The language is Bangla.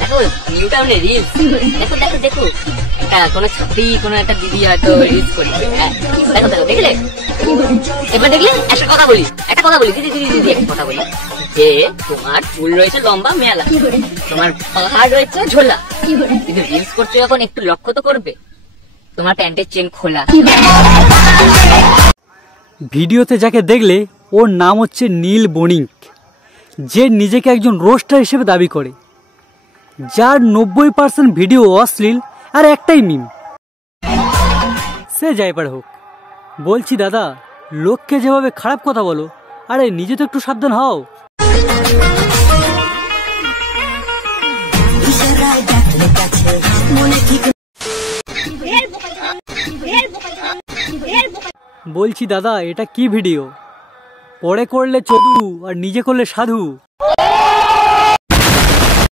দেখো নিউ টাউনে রিলস, দেখো দেখো দেখো একটা কোনো ছাত্রী কোনো একটা দিদি হয়তো রিলস করছে। দেখো দেখো দেখলে, এবার দেখলে একটা কথা বলি দিদি দিদি দিদি একটা কথা বলি, যে তোমার চুল রয়েছে লম্বা মেলা, তোমার পাহাড় রয়েছে ঝোলা, কিন্তু রিলস করছো যখন একটু লক্ষ্য তো করবে তোমার প্যান্টের চেন খোলা। ভিডিওতে যাকে দেখলে ওর নাম হচ্ছে নীল বণিক, যে নিজেকে একজন রোস্টার হিসেবে দাবি করে, যার 90% ভিডিও অশ্লীল আর একটাই মিম। সে যাই পার হোক, বলছি দাদা, লোককে যেভাবে খারাপ কথা বলো, আরে নিজে তো একটু সাবধান হও। বলছি দাদা, এটা কি ভিডিও? পরে করলে চদু আর নিজে করলে সাধু।